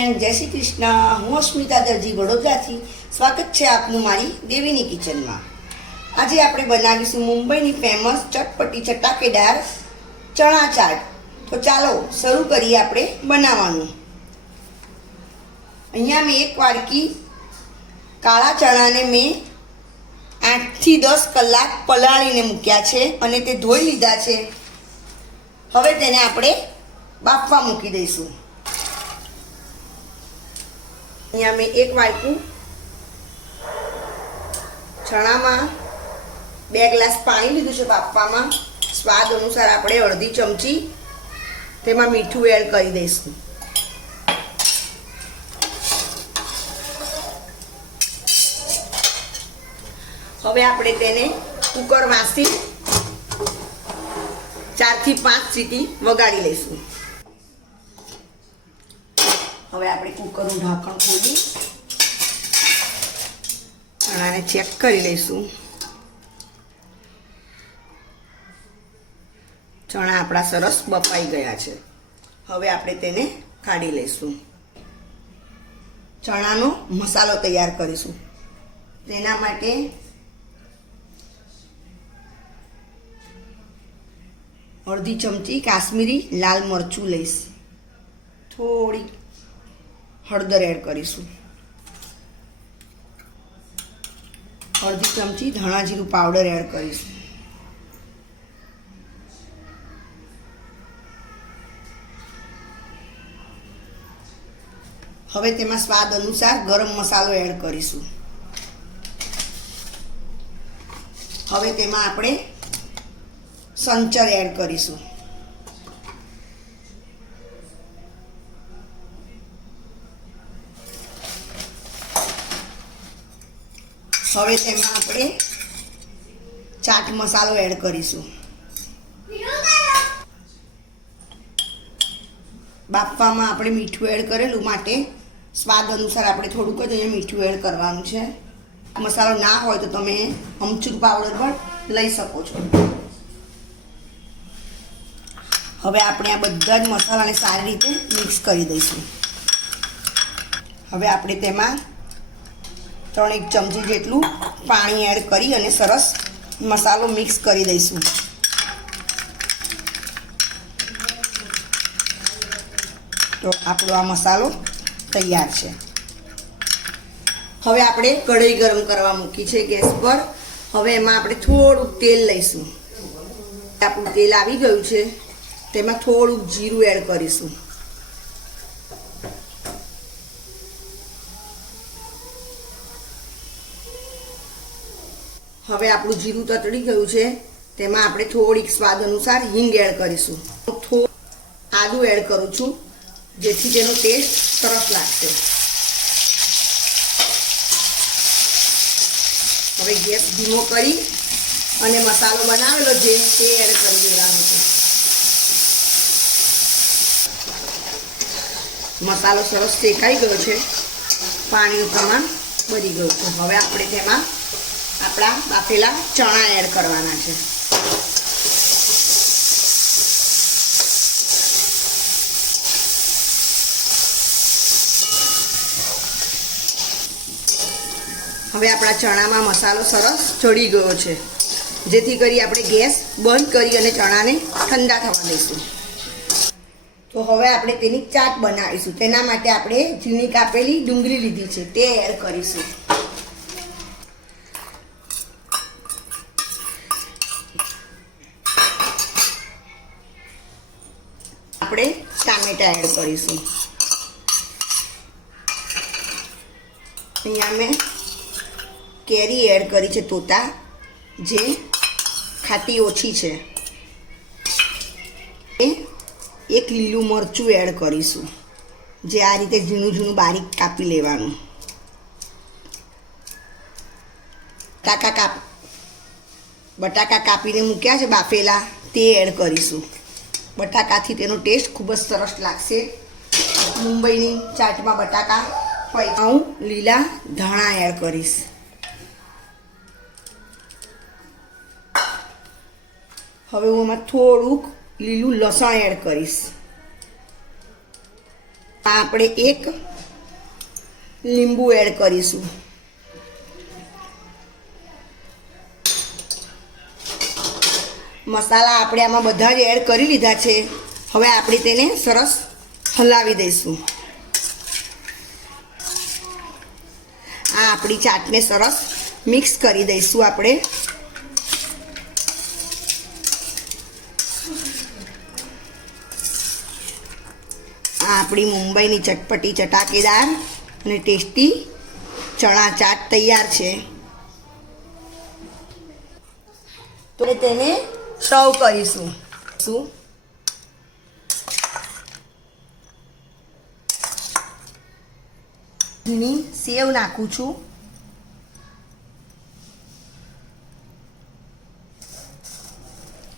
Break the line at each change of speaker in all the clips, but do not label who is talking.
Friend જય શ્રી કૃષ્ણ, હું અસ્મિતા દરજી વડોદરાથી. સ્વાગત છે આપનું મારી દેવીની કિચનમાં. આજે આપણે બનાવીશું મુંબઈની ફેમસ ચટપટી ચટાકેદાર ચણા ચાટ. તો ચાલો, શરૂ કરીએ આપણે બનાવવાનું. અહીંયા મેં એક વાડકી કાળા ચણાને મેં આઠથી દસ કલાક પલાળીને મૂક્યા છે અને તે ધોઈ લીધા છે. હવે તેને આપણે બાફવા મૂકી દઈશું. અહીંયા મેં એક વાટકું ચણામાં બે ગ્લાસ પાણી લીધું છે બાફવામાં. સ્વાદ અનુસાર આપણે અડધી ચમચી તેમાં મીઠું એડ કરી દઈશું. હવે આપણે તેને કુકર વાસી ચારથી પાંચ સીટી વગાડી લઈશું. હવે આપણે કુકરનું ઢાંકણ ખોલી ચણાને ચેક કરી લઈશું. ચણા આપણા સરસ બફાઈ ગયા છે. હવે આપણે તેને કાઢી લઈશું. ચણાનો મસાલો તૈયાર કરીશું. તેના માટે અડધી ચમચી કાશ્મીરી લાલ મરચું લઈશ. થોડી હળદર એડ કરીશું. અડધી ચમચી ધાણા જીરું પાવડર એડ કરીશું. હવે તેમાં સ્વાદ અનુસાર ગરમ મસાલો એડ કરીશું. હવે તેમાં આપણે સંચર એડ કરીશું. હવે તેમાં આપણે ચાટ મસાલો એડ કરીશું. બાફવામાં આપણે મીઠું એડ કરેલું માટે સ્વાદ અનુસાર આપણે થોડુંક જ અહીંયા મીઠું એડ કરવાનું છે. મસાલો ના હોય તો તમે અમચૂર પાવડર પણ લઈ શકો છો. હવે આપણે આ બધા જ મસાલાને સારી રીતે મિક્સ કરી દઈશું. હવે આપણે તેમાં ત્રણ એક ચમચી જેટલું પાણી એડ કરી અને સરસ મસાલો મિક્સ કરી દઈશું. તો આપણો આ મસાલો તૈયાર છે. હવે આપણે કઢાઈ ગરમ કરવા મૂકી છે ગેસ પર. હવે એમાં આપણે થોડુંક તેલ લઈશું. આપણું તેલ આવી ગયું છે. તેમાં થોડુંક જીરું એડ કરીશું. હવે આપણું જીરું તતડી ગયું છે, તેમાં આપણે થોડીક સ્વાદ અનુસાર હિંગ એડ કરીશું. થોડું આદુ એડ કરું છું, જેથી તેનો ટેસ્ટ સરસ લાગશે. હવે ગેસ ધીમો કરી અને મસાલો બનાવેલો જે તે એડ કરી દેવાનો છે. મસાલો સરસ શેકાઈ ગયો છે, પાણીનું પ્રમાણ બની ગયું છે. હવે આપણે તેમાં આપણા બાફેલા ચણા એડ કરવાના છે. હવે આપણા ચણામાં મસાલો સરસ ચડી ગયો છે. જેથી કરી આપણે ગેસ બંધ કરી અને ચણાને ઠંડા થવા દઈશું. તો હવે આપણે તેની ચાટ બનાવીશું. તેના માટે આપણે ઝીણી કાપેલી ડુંગળી લીધી છે. તે એડ કરીશું આપણે ટામેટા એડ કરીશું. અહીંયા મેં કેરી એડ કરી છે તોતા, જે ખાટી ઓછી છે. એ એક લીલું મરચું એડ કરીશું, જે આ રીતે ઝીણું ઝીણું બારીક કાપી લેવાનું. કાકા કાપ, બટાકા કાપીને મૂક્યા છે બાફેલા, તે એડ કરીશું. બટાકાથી તેનો ટેસ્ટ ખૂબ જ સરસ લાગશે. મુંબઈની ચાટમાં બટાકા હોય હું લીલા ધાણા એડ કરીશ. હવે હું એમાં થોડુંક લીલું લસણ એડ કરીશ. આપણે એક લીંબુ એડ કરીશું. મસાલા આપણે આમાં બધા જ એડ કરી લીધા છે. હવે આપણે તેને સરસ હલાવી દઈશું. આ આપણી ચાટને સરસ મિક્સ કરી દઈશું આપણે. આ આપણી મુંબઈની ચટપટી ચટાકેદાર અને ટેસ્ટી ચણા ચાટ તૈયાર છે. તો તેને સર્વ કરીશું. શું? ઝીણી સેવ નાખું છું.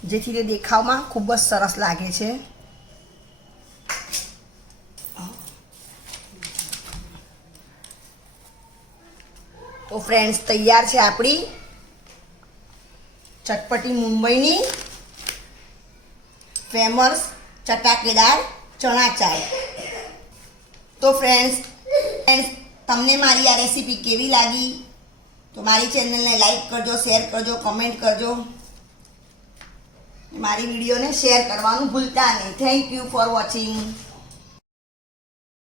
જેથી તે દેખાવમાં ખૂબ જ સરસ લાગે છે. તો ફ્રેન્ડ્સ તૈયાર છે આપણી ચટપટી મુંબઈની ફેમસ ચટાકેદાર ચણા ચાય. તો ફ્રેન્ડ્સ ફ્રેન્ડ્સ તમને મારી આ રેસીપી કેવી લાગી? તો મારી ચેનલને લાઈક કરજો શેર કરજો કમેન્ટ કરજો. મારી વિડીયોને શેર કરવાનું ભૂલતા નહીં. Thank you for watching